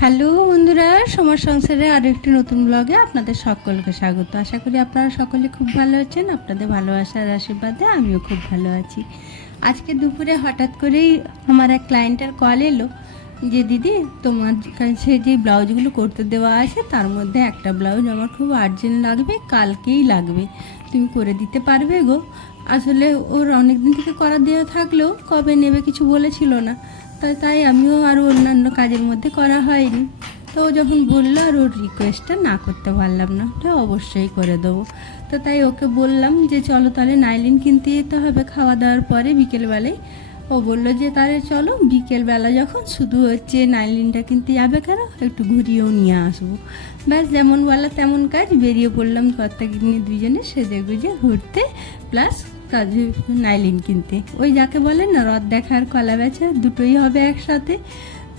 Hello বন্ধুরা, সমাজ সংসারে আরও একটি নতুন ব্লগে আপনাদের সকলকে স্বাগত। আশা করি আপনারা সকলে খুব ভালো আছেন, আপনাদের ভালোবাসার আশীর্বাদে আমিও খুব ভালো আছি। আজকে দুপুরে হঠাৎ করেই আমার এক ক্লায়েন্টের কল এলো যে, দিদি, তোমার কাছে যে ব্লাউজগুলো করতে দেওয়া আছে, তার মধ্যে একটা ব্লাউজ আমার খুব আর্জেন্ট লাগবে, কালকেই লাগবে। তুমি করে দিতে পারবে গো? আসলে ওর অনেক দিন থেকে করা দেওয়া থাকলেও কবে নেবে কিছু বলেছিল না। তাই তাই আমিও আরও অন্যান্য কাজের মধ্যে করা হয়নি। তো ও যখন বলল আর ওর রিকোয়েস্টটা না করতে পারলাম না, তো অবশ্যই করে দেবো। তো তাই ওকে বললাম যে, চলো তাহলে নাইলিন কিনতে যেতে হবে। খাওয়া দাওয়ার পরে বিকেলবেলায় ও বলল যে, তাহলে চলো বিকেলবেলা যখন শুধু হচ্ছে নাইলিনটা কিনতে যাবে কেন, একটু ঘুরিয়েও নিয়ে আসব। ব্যাস, যেমন বলা তেমন কাজ। বেরিয়ে পড়লাম কর্তা কিনে দুজনে সেজে গুজে ঘুরতে। প্লাস কাজ নাইলিন কিনতে। ওই যাকে বলে না, রথ দেখার কলা বেচা, দুটোই হবে একসাথে।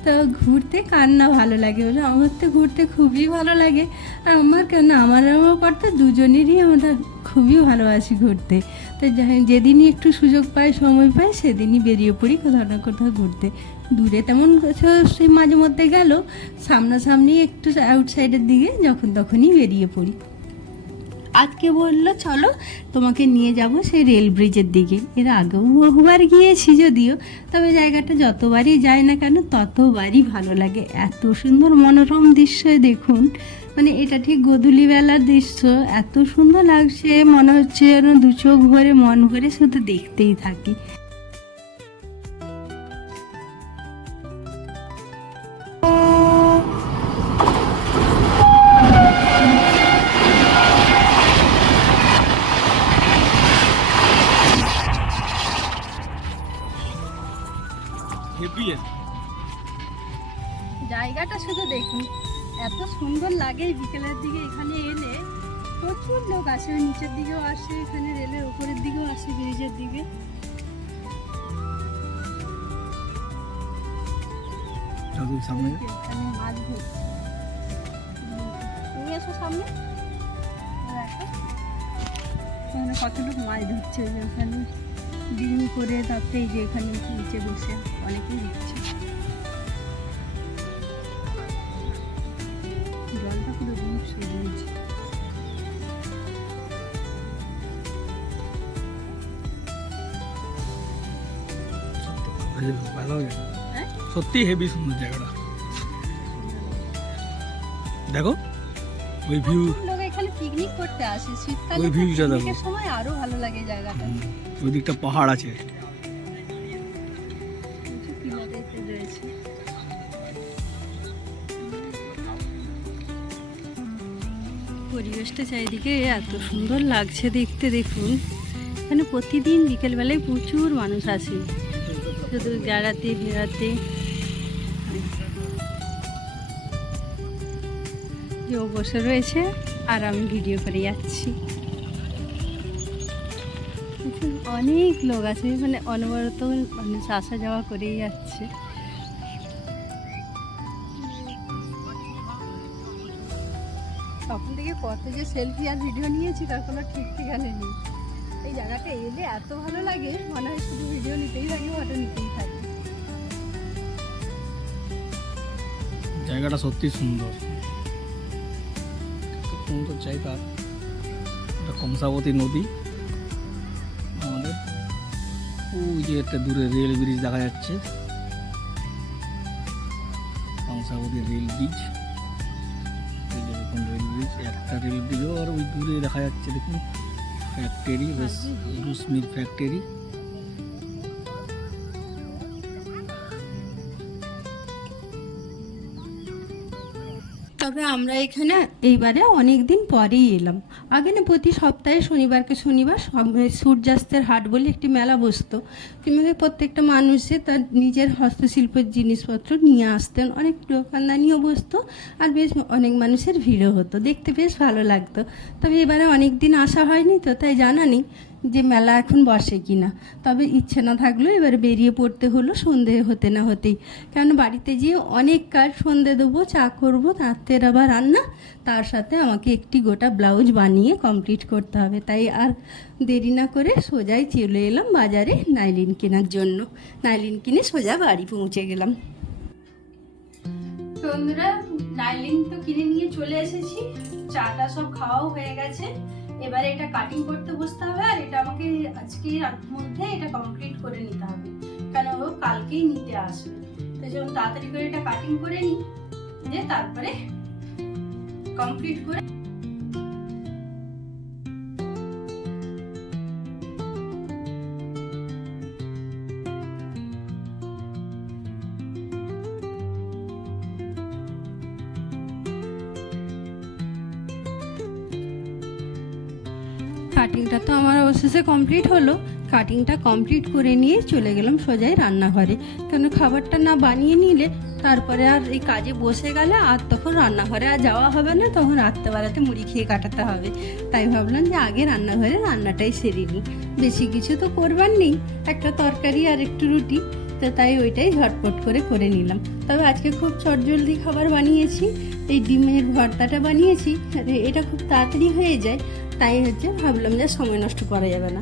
তো ঘুরতে কার না ভালো লাগে? বলে আমার তো ঘুরতে খুবই ভালো লাগে। আর আমার কেন? আমার আমার করতে দুজনেরই আমরা খুবই ভালোবাসি ঘুরতে। তো যেদিনই একটু সুযোগ পাই, সময় পাই, সেদিনই বেরিয়ে পড়ি কোথাও না কোথাও ঘুরতে। দূরে তেমন কোথাও সে মাঝে মধ্যে গেল, সামনাসামনি একটু আউটসাইডের দিকে, যখন তখনই বেরিয়ে পড়ি। আজকে বলল, চলো তোমাকে নিয়ে যাব সেই রেল ব্রিজের দিকে। এর আগেও বহুবার গিয়েছি যদিও, তবে জায়গাটা যতবারই যায় না কেন ততবারই ভালো লাগে। এত সুন্দর মনোরম দৃশ্য দেখুন। মানে এটা ঠিক গধূলি বেলার দৃশ্য। এত সুন্দর লাগছে, মনে হচ্ছে যেন দু চোখ ভরে, মন ভরে শুধু দেখতেই থাকি। এই বিকেলের দিকে এখানে এলে প্রচুর লোক আসে নিচের দিকেও আসে এখানে রেলের উপরের দিকেও আসে ব্রিজের দিকে। সামনে। মাছ ধরছে। হুম, তুমি এসো সামনে। ওখানে কত লোক মাছ ধরছে যে ওখানে ডিঙি করে তারপরে এই যে এখানে নিচে বসে অনেকেই দিচ্ছে ভালো লাগে। হ্যাঁ? সত্যি হেভি সুন্দর জায়গাটা। দেখো ওই ভিউ লোক এখানে পিকনিক করতে আসে। শীতকালে ওই viewটা দেখো। সময় আরও ভালো লাগে জায়গাটা। ওই দিকটা পাহাড় আছে। পরিবেশটা চারিদিকে এত সুন্দর লাগছে দেখতে দেখুন। এখানে প্রতিদিন বিকেলবেলায় প্রচুর মানুষ আসে। শুধু বেড়াতে বেড়াতে। ও বসে রয়েছে, আর আমি ভিডিও করে যাচ্ছি। অনেক লোক আছে মানে অনবরত মানুষ আসা যাওয়া করেই যাচ্ছে। তখন থেকে কত যে সেলফি আর ভিডিও নিয়েছি, তার কোনো ঠিক ঠিকানা নেই। এই জায়গাটা এলে এত ভালো লাগে, মনে হয় শুধু ভিডিও নিতেই থাকি ফটো নিতেই থাকি। জায়গাটা সত্যি সুন্দর। সুন্দর জায়গা। এটা কংসাবতী নদী। আমাদের ওই যে একটা দূরে রেল ব্রিজ দেখা যাচ্ছে। কংসাবতী রেল ব্রিজ দেখুন রেল ব্রিজ একটা রেল ব্রিজও আর ওই দূরে দেখা যাচ্ছে, দেখুন। ফ্যাক্টরি রুসমির ফ্যাক্টরি তবে আমরা এখানে এইবারে অনেক দিন পরেই এলাম। আগে না প্রতি সপ্তাহে শনিবারকে শনিবার সূর্যাস্তের হাট বলে একটি মেলা বসতো। কীভাবে প্রত্যেকটা মানুষে তার নিজের হস্তশিল্পের জিনিসপত্র নিয়ে আসতেন। অনেক দোকানদানিও বসত আর বেশ অনেক মানুষের ভিড়ও হতো। দেখতে বেশ ভালো লাগতো। তবে এবারে অনেক দিন আসা হয়নি তো, তাই জানা নেই। যে মেলা এখন বসে কি না তবে ইচ্ছে না থাকলেও এবারে বেরিয়ে পড়তে হলো সন্ধে হতে না হতেই। কেন বাড়িতে গিয়ে অনেক কাজ সন্ধে দেবো, চা করব রাত্রের আবার রান্না, তার সাথে আমাকে একটি গোটা ব্লাউজ বানিয়ে কমপ্লিট করতে হবে। তাই আর দেরি না করে সোজাই চলে এলাম বাজারে নাইলিন কেনার জন্য। নাইলিন কিনে সোজা বাড়ি পৌঁছে গেলাম। বন্ধুরা নাইলিন তো কিনে নিয়ে চলে এসেছি। চাটা সব খাওয়াও হয়ে গেছে। এবারে এটা কাটিং করতে আজকে মধ্যে এটা কমপ্লিট করে নিতে হবে। কারণ ও কালকেই নিতে আসবে। তো যখন তাড়াতাড়ি করে এটা কাটিং করে নিই দিয়ে তারপরে কমপ্লিট করে কাটিংটা তো আমার অবশেষে কমপ্লিট হলো। কাটিংটা কমপ্লিট করে নিয়ে চলে গেলাম সোজাই রান্নাঘরে। কেন খাবারটা না বানিয়ে নিলে তারপরে আর এই কাজে বসে গেলে আর তখন রান্নাঘরে আর যাওয়া হবে না, তখন রাত্রেবেলাতে মুড়ি খেয়ে কাটাতে হবে। তাই ভাবলাম যে আগে রান্নাঘরে রান্নাটাই সেরে নিই। বেশি কিছু তো করবার নেই, একটা তরকারি আর একটু রুটি, তো তাই ওইটাই ঝটপট করে করে নিলাম। তবে আজকে খুব চটজলদি খাবার বানিয়েছি, এই ডিমের ভর্তাটা বানিয়েছি এটা খুব তাড়াতাড়ি হয়ে যায়। তাই হচ্ছে ভাবলাম যে সময় নষ্ট করা যাবে না।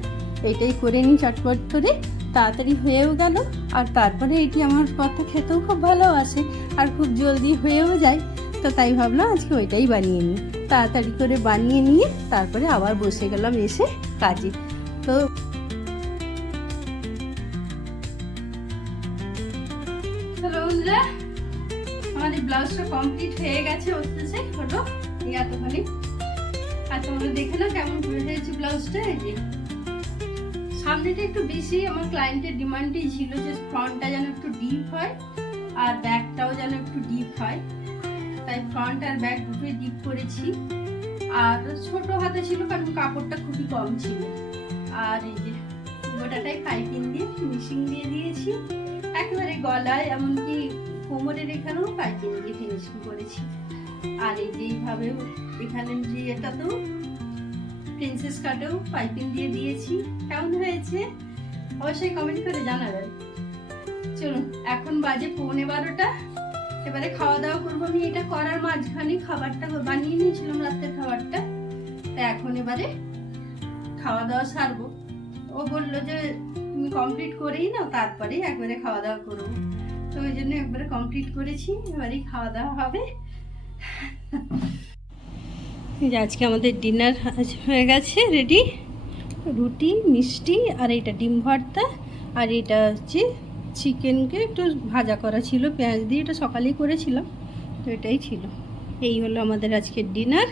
এইটাই করে নিই চটপট করে, তাড়াতাড়ি হয়েও গেল, আর তারপরে এটি আমার কথা খেতেও খুব ভালো আসে, আর খুব জলদি হয়েও যায়। তো তাই ভাবলাম আজকে ওইটাই বানিয়ে নিই। তাড়াতাড়ি করে বানিয়ে নিয়ে তারপরে আবার বসে গেলাম এসে কাজে। তো আমাদের ব্লাউজটা কমপ্লিট হয়ে গেছে, হচ্ছে এই এতখানি। আর তোমরা দেখে নাও কেমন হয়েছে ব্লাউজটা, এই যে। সামনেটা একটু বেশি, আমার ক্লায়েন্টের ডিমান্ডই ছিল যে ফ্রন্টটা যেন একটু ডিপ হয়, আর ব্যাকটাও যেন একটু ডিপ হয়। তাই ফ্রন্ট আর ব্যাক দুটোই ডিপ করেছি। আর ছোট হাতে ছিল, কারণ কাপড়টা খুবই কম ছিল। আর এই যে, গোটাটাই পাইপিং দিয়ে ফিনিশিং দিয়ে দিয়েছি। একেবারে গলায়, এমনকি কোমরের এখানেও পাইপিং দিয়ে ফিনিশিং করেছি। আর এই যে এইভাবে এখানে যে এটাতেও প্রিন্সেস কাটেও পাইপিং দিয়ে দিয়েছি। কেমন হয়েছে? অবশ্যই কমেন্ট করে জানাবেন চলুন, এখন বাজে পৌনে বারোটা। এবারে খাওয়া দাওয়া করব আমি। এটা করার মাঝখানে খাবারটা বানিয়ে নিয়েছিলাম রাতের খাবারটা। তা এখন এবারে খাওয়া দাওয়া সারবো। ও বলল যে, তুমি কমপ্লিট করেই নাও, তারপরেই একবারে খাওয়া দাওয়া করব। তো ওই জন্য একবারে কমপ্লিট করেছি। এবারেই খাওয়া দাওয়া হবে। আজকে আমাদের ডিনার আজ হয়ে গেছে রেডি রুটি, মিষ্টি আর এটা ডিম ভর্তা আর এটা হচ্ছে চিকেনকে একটু ভাজা করা ছিল, পেঁয়াজ দিয়ে এটা সকালেই করেছিলাম, তো এটাই ছিল। এই হলো আমাদের আজকের ডিনার।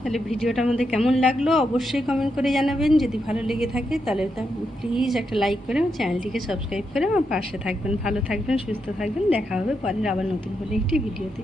তাহলে ভিডিওটা আমাদের কেমন লাগল অবশ্যই কমেন্ট করে জানাবেন, যদি ভালো লেগে থাকে তাহলে প্লিজ একটা লাইক করে আমার চ্যানেলটিকে সাবস্ক্রাইব করে আমার পাশে থাকবেন, ভালো থাকবেন, সুস্থ থাকবেন, দেখা হবে পরের আবার নতুন কোনো একটি ভিডিওতে